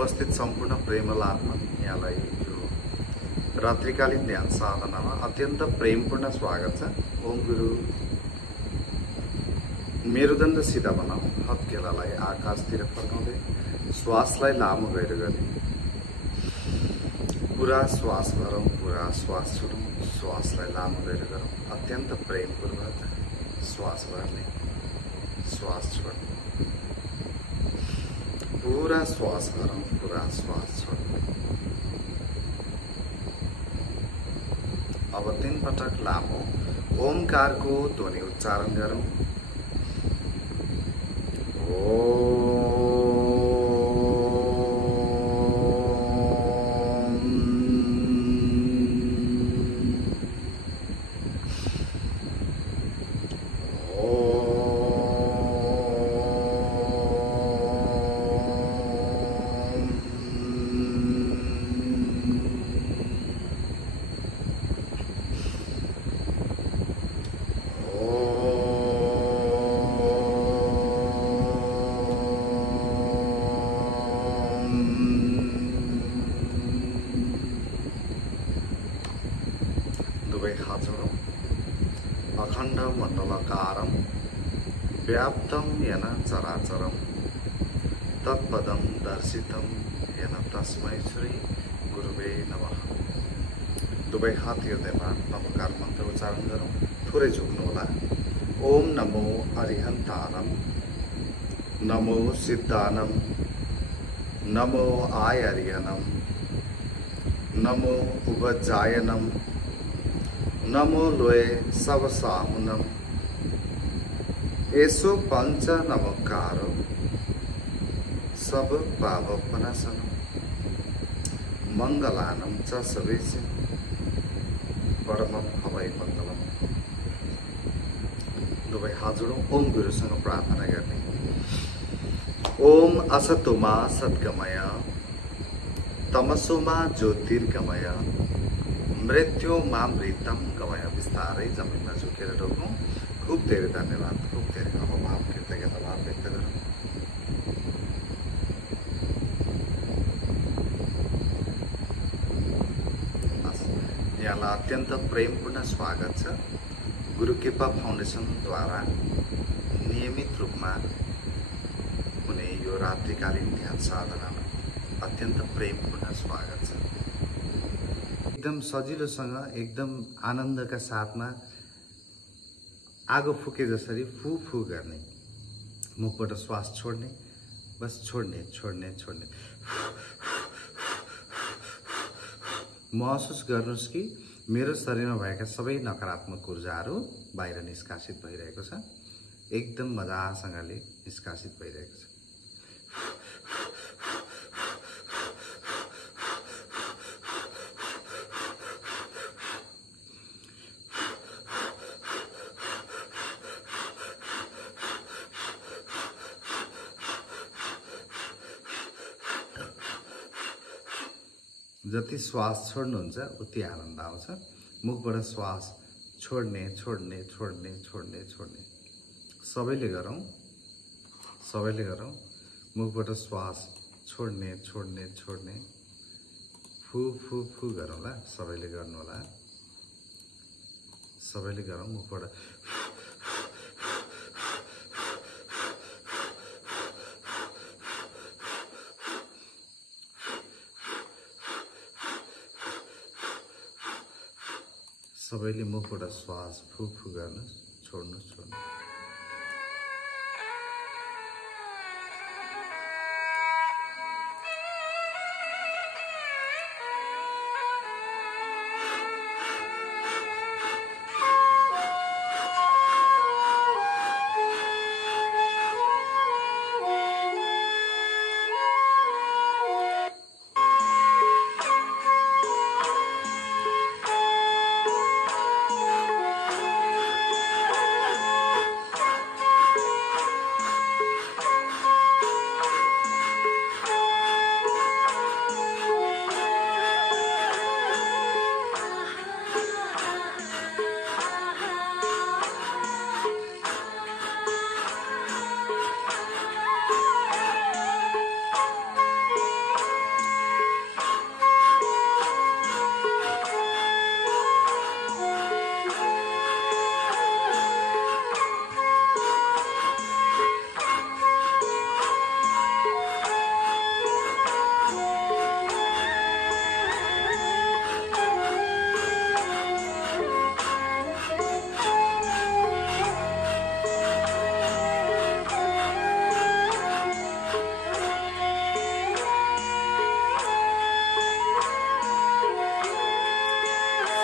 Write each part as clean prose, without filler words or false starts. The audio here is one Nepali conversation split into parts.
उपस्थित सम्पूर्ण प्रेमल आत्मा यहाँलाई यो रात्रिकालीन ध्यान साधनामा अत्यन्त प्रेमपूर्ण स्वागत छ। ओम गुरु मेरुदण्ड सिधा बनाऊ, हत्केलालाई आकाशतिर फर्काउँदै श्वासलाई लामो गएर गर्ने। पुरा श्वास भरौँ, पुरा श्वास छोडौँ, श्वासलाई लामो गएर गरौँ। अत्यन्त प्रेमपूर्वक श्वास भर्ने, श्वास छोड्ने। पूरा श्वास भरौँ, पूरा श्वास छोड्ने। अब 3 पटक लामो ओमकारको ध्वनि उच्चारण गरौँ। अखण्ड मण्डलाकारं व्याप्तं येन चराचरं तत्पदं दर्शितं येन तस्मै श्री गुरुवे नमः। दुवै हात हृदयमा नमस्कार मन्त्र उच्चारण गरौँ। थोरै झुक्नु होला। ओम नमो अरिहन्तानं, नमो सिद्धानं, नमो आयर्यनं, नमो उपजायनं, नमो लोये सब साहुनम। एसो पंच नमकारो सब पावपनाशनम मंगलानम च सवेशे परमम हवै मंगलम। दुवै हात जोडौँ। ओम गुरुसँग प्रार्थना गर्ने। ओम असतोमा सद्गमय, तमसोमा ज्योतिर्गमय, मृत्यु मामृतम गमय। बिस्तारै जमिनमा झुकेर रोकौँ। खूब धेरै धन्यवाद, खूब धेरै अभाव कृतज्ञता भाव व्यक्त गरौँ। यहाँलाई अत्यन्त प्रेमपूर्ण स्वागत छ। गुरु कृपा फाउन्डेसनद्वारा नियमित रूपमा हुने यो रात्रिकालीन ध्यान साधनामा अत्यन्त प्रेमपूर्ण स्वागत छ। एकदम सजिलोसँग, एकदम आनन्दका साथमा आगो फुके जसरी फू फू गर्ने। मुखबाट श्वास छोड्ने, बस छोड्ने छोड्ने छोड्ने। महसुस गर्नुहोस् कि मेरो शरीरमा भएका सबै नकारात्मक ऊर्जाहरू बाहिर निष्कासित भइरहेको छ। एकदम मजासँगले निष्कासित भइरहेको छ। जति श्वास छोड्नुहुन्छ उति आनन्द आउँछ। मुखबाट श्वास छोड्ने छोड्ने छोड्ने छोड्ने छोड्ने। सबैले गरौँ, सबैले गरौँ। मुखबाट श्वास छोड्ने छोड्ने छोड्ने। फू फू फू गरौँला। सबैले गर्नु होला। सबैले गरौँ। मुखबाट सबैले मुखबाट श्वास फू फू गर्नुहोस्। छोड्नुहोस् छोड्नुहोस्।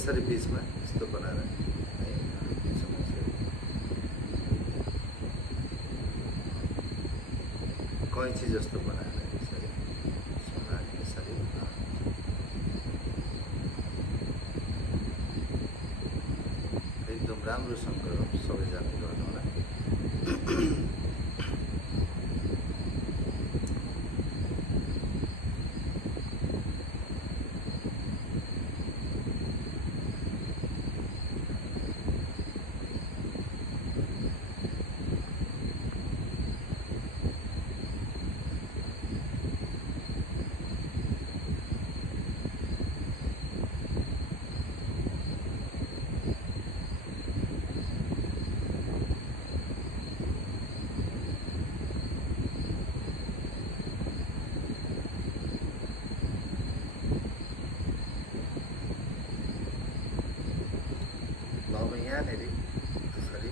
यसरी बीचमा यस्तो बनाएर है बीचमा यसरी कैँची जस्तो बनाएर यसरी यसरी एकदम राम्रोसँग सबैजनाले गर्नु होला। अब यहाँनिर त्यसरी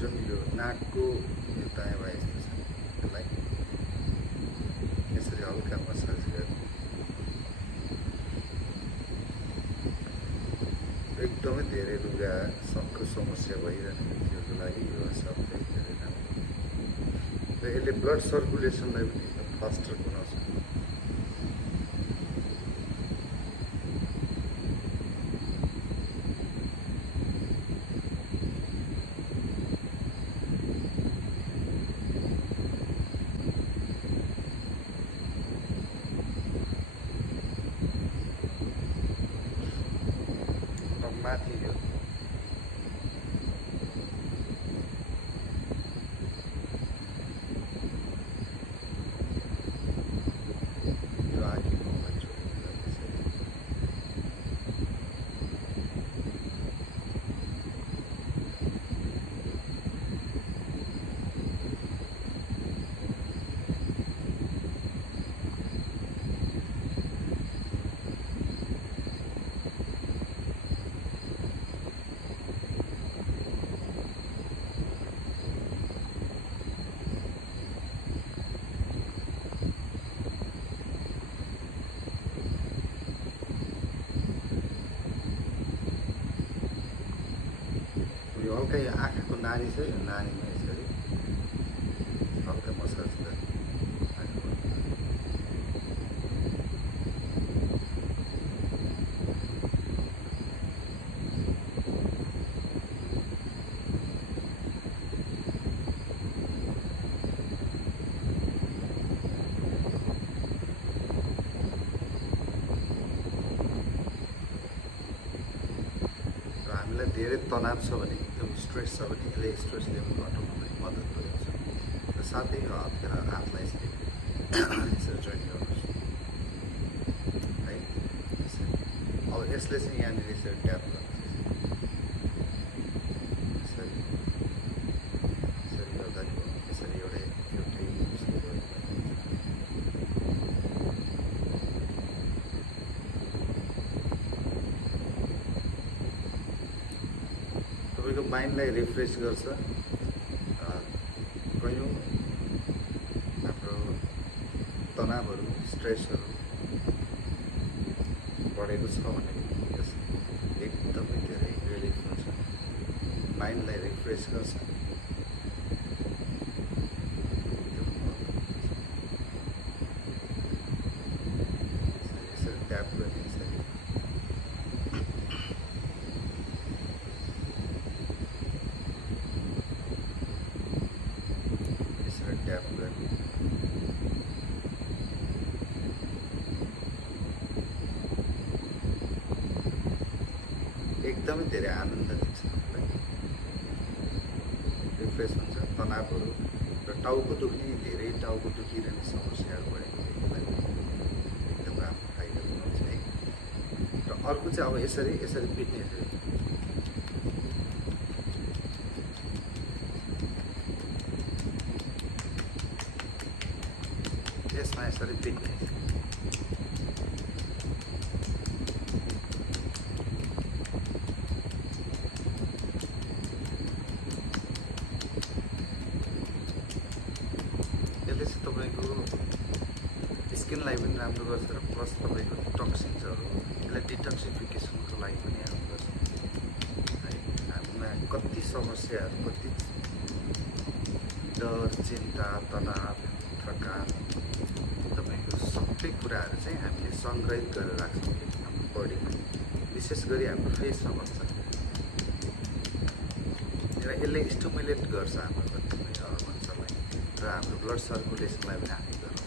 जुन यो नाकको यो दायाँ बायाँ यस्तो छ त्यसलाई यसरी हल्का मसाज गर्ने। एकदमै धेरै रुगा सबको समस्या भइरहने व्यक्तिहरूको लागि यो सबले धेरै राम्रो र यसले ब्लड सर्कुलेसनलाई पनि एकदम फास्टर बनाउँछ। माथि यो आँखी मुखमा छोडेर हल्का यो आँखाको नानी छ, यो नानीमा यसरी हल्का मसाज गर्ने। हामीलाई धेरै तनाव छ भने, एकदम स्ट्रेस छ भने यसले स्ट्रेस लेभल घटाउनमा मद्दत पुर्याउँछ। र साथै यो हातलाई यसरी जोइन गर्नुहोस् है। अब यसले चाहिँ यहाँनिर यसरी ट्याप गर्नुहोस्, यसरी यसरी गर्दा नि यसरी एउटै तपाईँको माइन्डलाई रिफ्रेस गर्छ। कयौँ हाम्रो तनावहरू, स्ट्रेसहरू बढेको छ भने यस एकदमै धेरै रिलिफ हुन्छ, माइन्डलाई रिफ्रेस गर्छ। यसरी ट्याप गर्ने, यसरी ट्याप गर्ने। एकदमै धेरै आनन्द दिन्छ, रिफ्रेस हुन्छ। तनावहरू र टाउको दुख्ने, धेरै टाउको दुखिरहने समस्याहरू बढेको व्यक्तिलाई एकदम राम्रो फाइदा पुऱ्याउँछ है। र अर्को चाहिँ अब यसरी यसरी पिट्ने, यसमा यसरी पिट्ने। यसले चाहिँ तपाईँको स्किनलाई पनि राम्रो गर्छ र प्लस तपाईँको टक्सिन्सहरू यसलाई डिटक्सिफिकेसनको लागि पनि हेल्प गर्छ है। हामीमा कति समस्याहरू, कति डर, चिन्ता, तनाव, थकान, तपाईँको सबै कुराहरू चाहिँ हामीले सङ्ग्रहित गरेर राख्छौँ हाम्रो बडीमा, विशेष गरी हाम्रो फेसमा बस्छ र यसले स्टिमुलेट गर्छ हाम्रो कतिपय हर्मोन्सहरूलाई र हाम्रो ब्लड सर्कुलेसनलाई पनि हामी गराउँछ।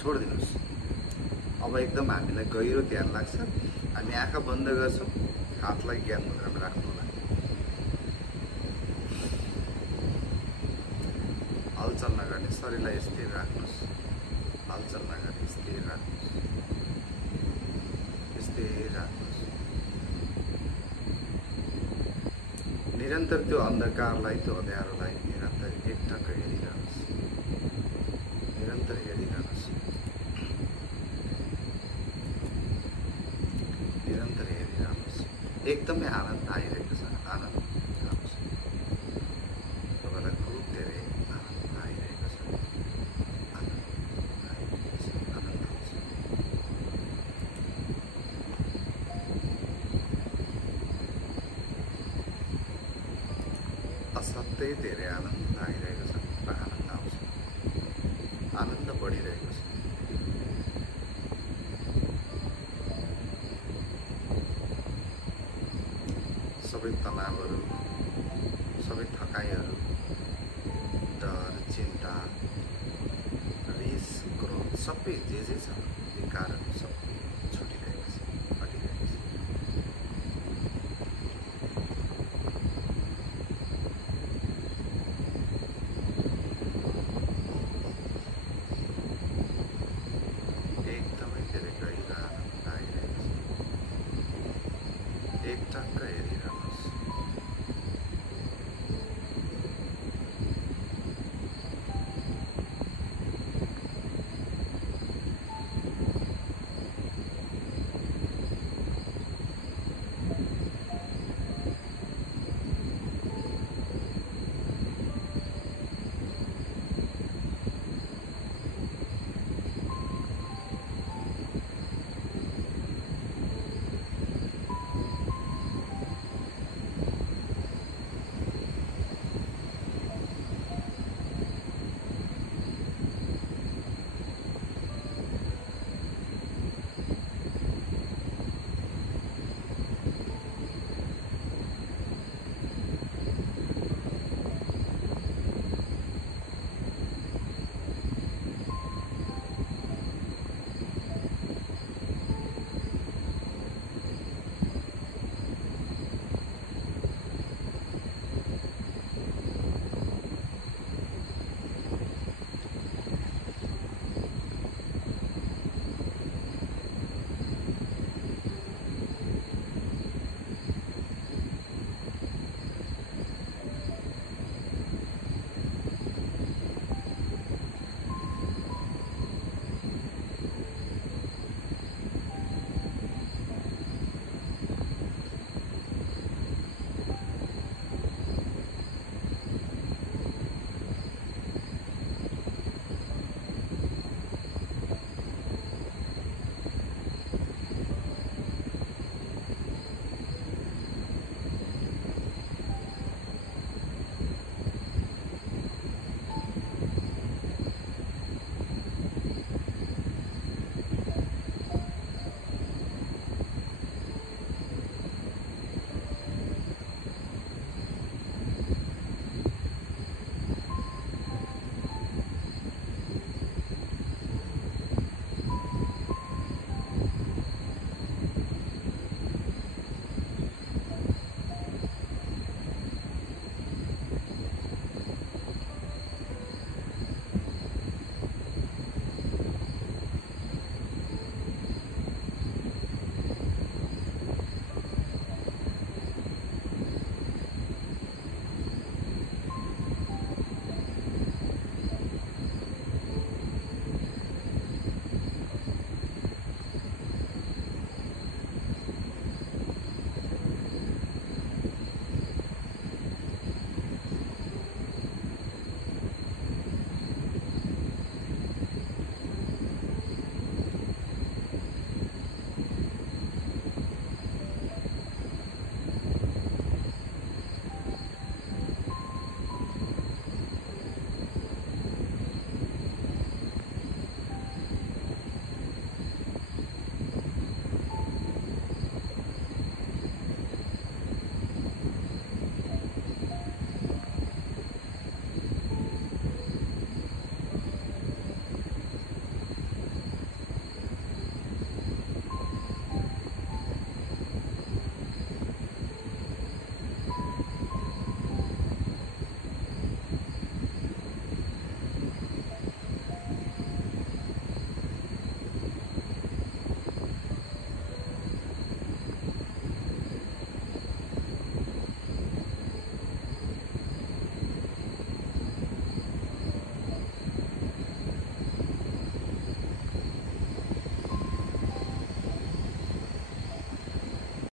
छोडिदिनुहोस्। अब एकदम हामीलाई गहिरो ध्यान लाग्छ। हामी आँखा बन्द गर्छौँ, हातलाई ज्ञान मुद्रामा राख्नु होला। हलचल नगर्ने, शरीरलाई स्थिर राख्नुहोस्। हलचल नगर्ने, स्थिर राख्नुहोस्, स्थिर राख्नुहोस्। निरन्तर त्यो अन्धकारलाई, त्यो अँध्यारोलाई निरन्तर एकटक हेरिरहनुहोस्, निरन्तर हेरिरहनुहोस्, निरन्तर हेरिरहनुहोस्। एकदमै आनन्द आइरहेको छ, आनन्द आउँछ। तपाईँलाई खुब धेरै आनन्द आइरहेको छ, आनन्द आइरहेको छ, आनन्द आउँछ। असाध्यै धेरै आनन्द आइरहेको छ र आनन्द आउँछ, आनन्द बढिरहेको छ। सबै तनावहरू, सबै थकाइहरू, डर, चिन्ता, रिस, क्रोध सबै जे छ यो कारण